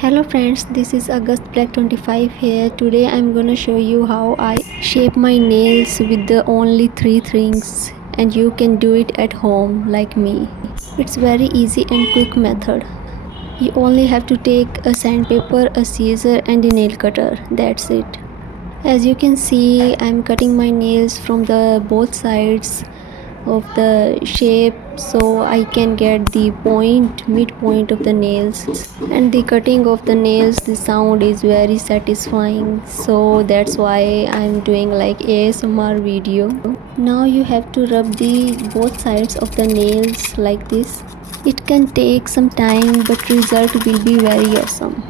Hello friends, this is August Black 25 here. Today I'm gonna show you how I shape my nails with the only 3 things, and you can do it at home like me. It's very easy and quick method. You only have to take a sandpaper, a scissor and a nail cutter. That's it. As you can see, I'm cutting my nails from the both sides of the shape so I can get the midpoint of the nails. And the cutting of the nails, the sound is very satisfying, so that's why I'm doing like ASMR video. Now you have to rub the both sides of the nails like this. It can take some time, but result will be very awesome.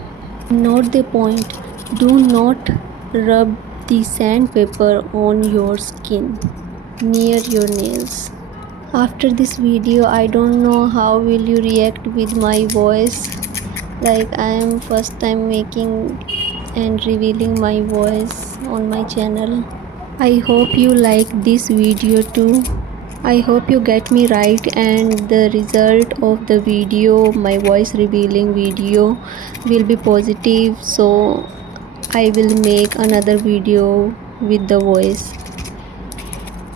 Note the point, do not rub the sandpaper on your skin near your nails. After this video, I don't know how will you react with my voice. Like, I am first time making and revealing my voice on my channel. I hope you like this video too. I hope you get me right, and the result of the video, my voice revealing video, will be positive, so I will make another video with the voice.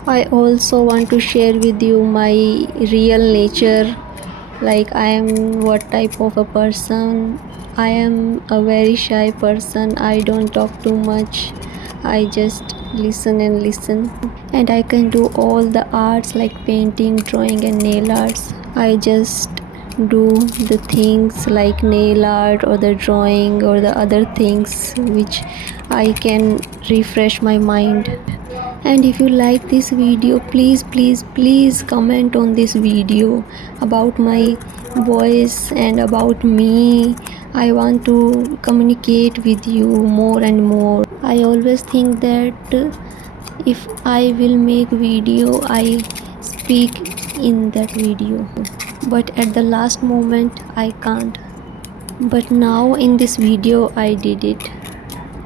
I also want to share with you my real nature, like I am what type of a person. I am a very shy person. I don't talk too much. I just listen and listen, and I can do all the arts like painting, drawing and nail arts. I just do the things like nail art or the drawing or the other things which I can refresh my mind. And if you like this video, please comment on this video about my voice and about me. I want to communicate with you more and more. I always think that if I will make video, I speak in that video, but at the last moment I can't. But now in this video I did it.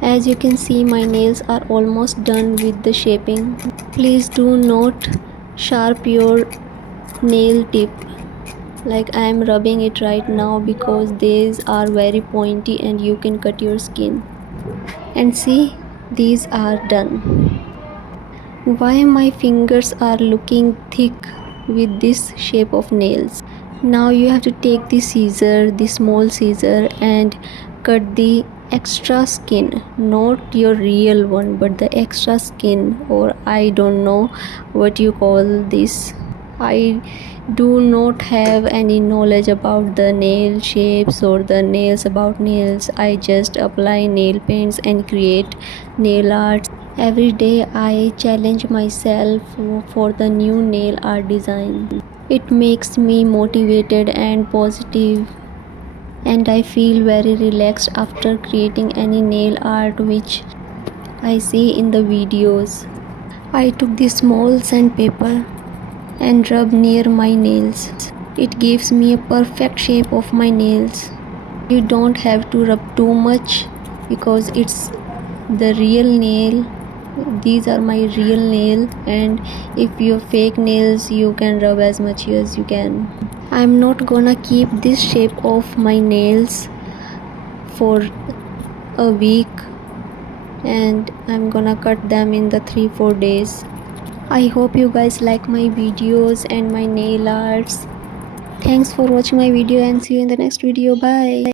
As you can see, my nails are almost done with the shaping. Please do not sharp your nail tip like I am rubbing it right now, because these are very pointy and you can cut your skin. And see, these are done. Why my fingers are looking thick with this shape of nails? Now you have to take the scissor, the small scissor, and cut the extra skin, not your real one but the extra skin, or I don't know what you call this. I do not have any knowledge about the nail shapes or the nails about nails. I just apply nail paints and create nail art. Every day I challenge myself for the new nail art design. It makes me motivated and positive, and I feel very relaxed after creating any nail art which I see in the videos. I took this small sandpaper and rub near my nails. It gives me a perfect shape of my nails. You don't have to rub too much because it's the real nail. These are my real nail, and if you fake nails, you can rub as much as you can. I'm not gonna keep this shape of my nails for a week, and I'm gonna cut them in the 3-4 days. I hope you guys like my videos and my nail arts. Thanks for watching my video, and see you in the next video. Bye.